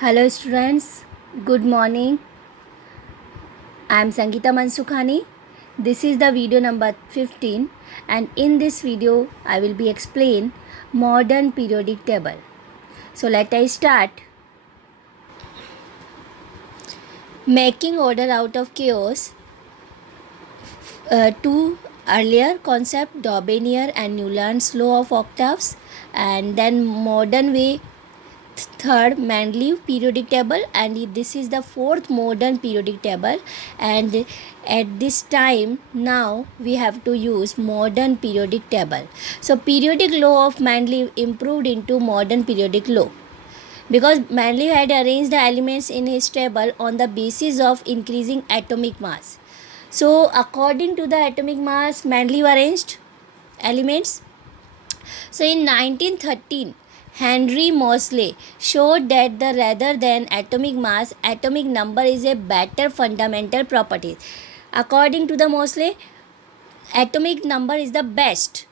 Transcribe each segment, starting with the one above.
Hello students, good morning. I am Sangeeta Mansukhani. This is the video number 15 and in this video I will be explain modern periodic table. So let us start. Making order out of chaos. Two earlier concept Daubenier and Newland's law of octaves, and then modern way third Mendeleev periodic table, and this is the fourth modern periodic table. And at this time now we have to use modern periodic table. So periodic law of Mendeleev improved into modern periodic law because Mendeleev had arranged the elements in his table on the basis of increasing atomic mass. So according to the atomic mass, Mendeleev arranged elements. So in 1913, Henry Moseley showed that the rather than atomic mass, atomic number is a better fundamental property. According to the Moseley, atomic number is the best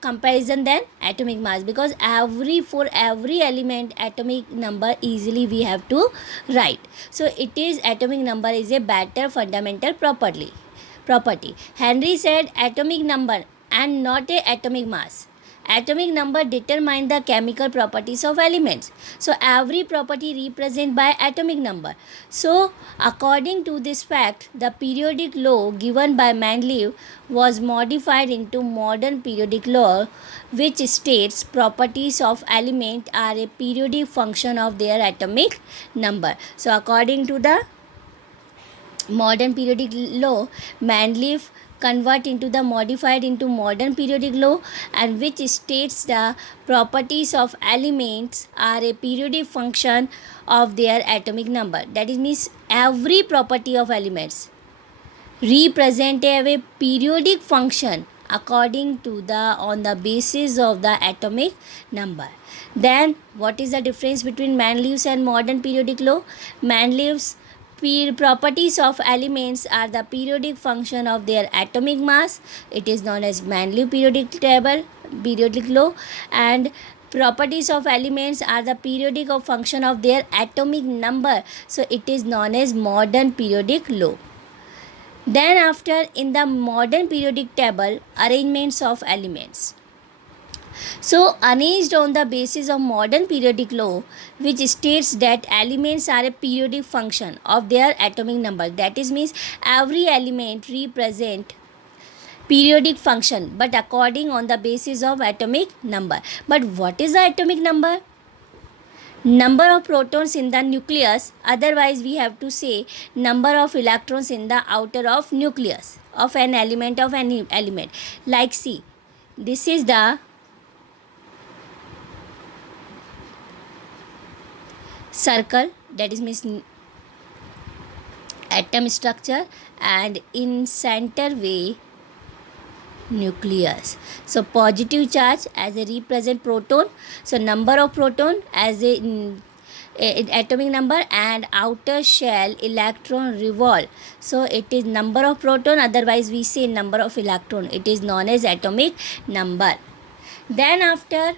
comparison than atomic mass, because for every element atomic number easily we have to write. So it is atomic number is a better fundamental property. Henry said atomic number and not a atomic mass. Atomic number determine the chemical properties of elements. So every property represented by atomic number. So according to this fact, the periodic law given by Mendeleev was modified into modern periodic law, which states properties of element are a periodic function of their atomic number. So according to the modern periodic law, Mendeleev convert into the modified into modern periodic law, and which states the properties of elements are a periodic function of their atomic number. That is means every property of elements represent a periodic function according to the on the basis of the atomic number. Then what is the difference between Mendeleev's and modern periodic law? Mendeleev's properties of elements are the periodic function of their atomic mass. It is known as Mendeleev periodic law, and properties of elements are the periodic of function of their atomic number. So it is known as modern periodic law. Then after, in the modern periodic table, arrangements of elements. So arranged on the basis of modern periodic law, which states that elements are a periodic function of their atomic number. That is means every element represent periodic function, but according on the basis of atomic number. But what is the atomic number? Number of protons in the nucleus, otherwise we have to say number of electrons in the outer of nucleus of an element of any element. Like see, this is the circle, that is means atom structure, and in center way nucleus. So positive charge as a represent proton, so number of proton as a atomic number, and outer shell electron revolve, so it is number of proton, otherwise we say number of electron, it is known as atomic number. Then after,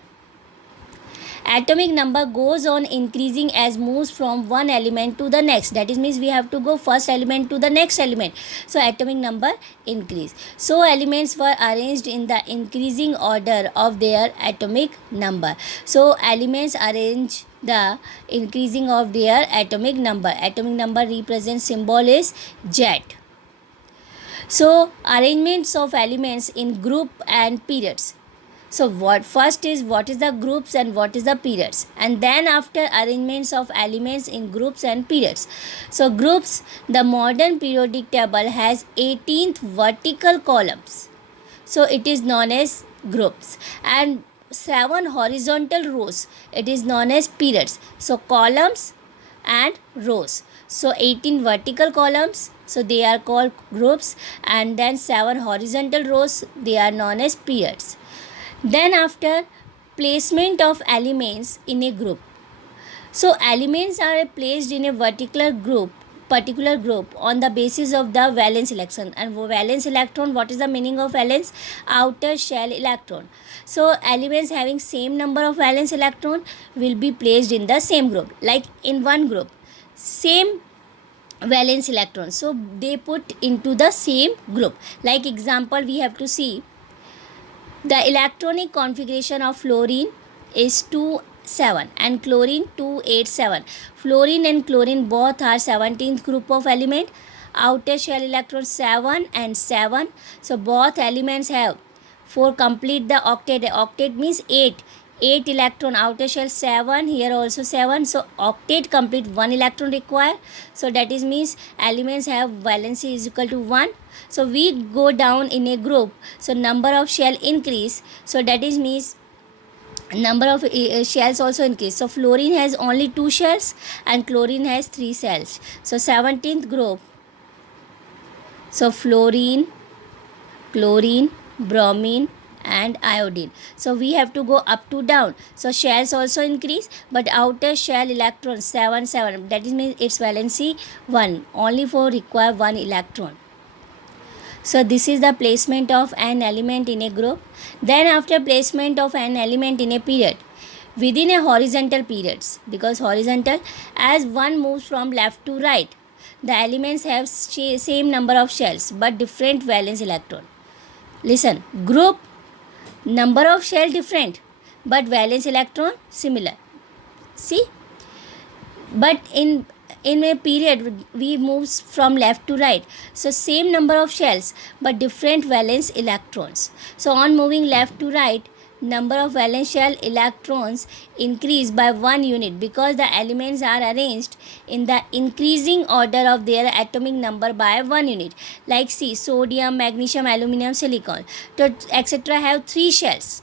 atomic number goes on increasing as moves from one element to the next. That is means we have to go first element to the next element. So atomic number increase. So elements were arranged in the increasing order of their atomic number. So elements arrange the increasing of their atomic number. Atomic number represents symbol is Z. So arrangements of elements in group and periods. So what is the groups and what is the periods, and then after arrangements of elements in groups and periods. So groups, the modern periodic table has 18th vertical columns, so it is known as groups, and 7 horizontal rows, it is known as periods. So columns and rows, so 18 vertical columns, so they are called groups, and then 7 horizontal rows, they are known as periods. Then after, placement of elements in a group. So elements are placed in a vertical group particular group on the basis of the valence electron. And valence electron, what is the meaning of valence? Outer shell electron. So elements having same number of valence electron will be placed in the same group. Like in one group, same valence electron, so they put into the same group. Like example, we have to see the electronic configuration of fluorine is 2,7 and chlorine 2,8,7. Fluorine and chlorine both are 17th group of element. Outer shell electron 7 and 7. So both elements have, for complete the octet, octet means 8. 8 electron, outer shell 7, here also 7. So octet complete 1 electron required. So that is means elements have valency is equal to 1. So we go down in a group, so number of shell increase, so that is means number of shells also increase. So fluorine has only 2 shells and chlorine has 3 shells. So 17th group, so fluorine, chlorine, bromine and iodine. So we have to go up to down. So shells also increase, but outer shell electron 7, 7, that is means its valency 1, only for require 1 electron. So this is the placement of an element in a group. Then after placement of an element in a period, within a horizontal periods, because horizontal, as one moves from left to right, the elements have same number of shells but different valence electron. Listen, group, number of shell different but valence electron similar. See, but in a period we moves from left to right, so same number of shells but different valence electrons. So on moving left to right, number of valence shell electrons increase by 1 unit because the elements are arranged in the increasing order of their atomic number by 1 unit. Like see, sodium, magnesium, aluminum, silicon, so etc. have 3 shells,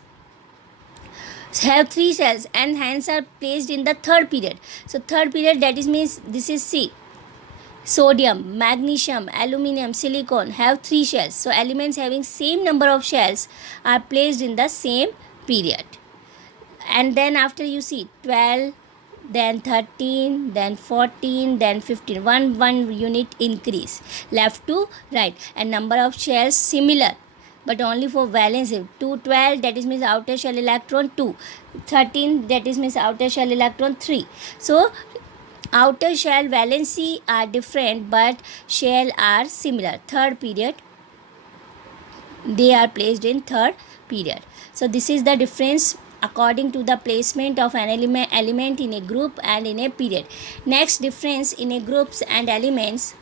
and hence are placed in the third period. So third period, that is means this is C. Sodium, magnesium, aluminum, silicon have 3 shells. So elements having same number of shells are placed in the same period. And then after you see 12, then 13, then 14, then 15, one unit increase left to right, and number of shells similar but only for valence. 2, 12, that is means outer shell electron 2. 13, that is means outer shell electron 3. So outer shell valency are different but shell are similar. Third period, they are placed in third period. So this is the difference according to the placement of an element in a group and in a period. Next difference in a groups and elements.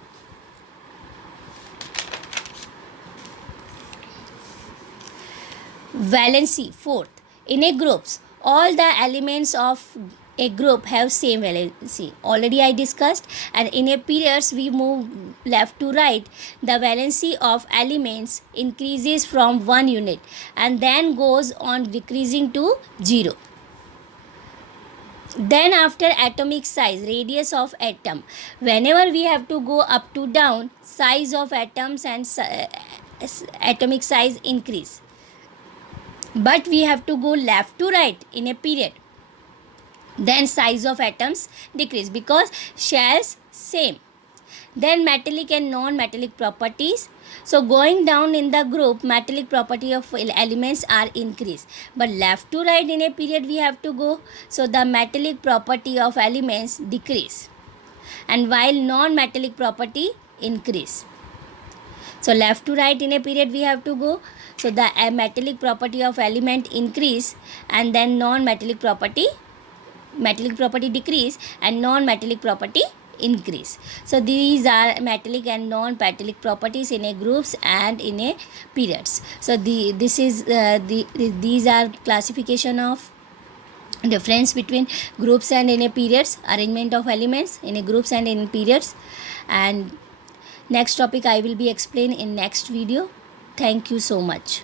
Valency, fourth. In a groups, all the elements of a group have same valency. Already I discussed. And in a periods we move left to right, the valency of elements increases from 1 unit and then goes on decreasing to 0. Then after atomic size, radius of atom, whenever we have to go up to down, size of atoms and atomic size increase. But we have to go left to right in a period, then size of atoms decrease because shells same. Then metallic and non-metallic properties. So going down in the group, metallic property of elements are increased, but left to right in a period we have to go, so the metallic property of elements decrease, and while non-metallic property increase. So left to right in a period we have to go, so the metallic property of element increase, and then non-metallic property, metallic property decrease and non-metallic property increase. So these are metallic and non-metallic properties in a groups and in a periods. So these are classification of difference between groups and in a periods, arrangement of elements in a groups and in periods. And next topic I will be explain in next video. Thank you so much.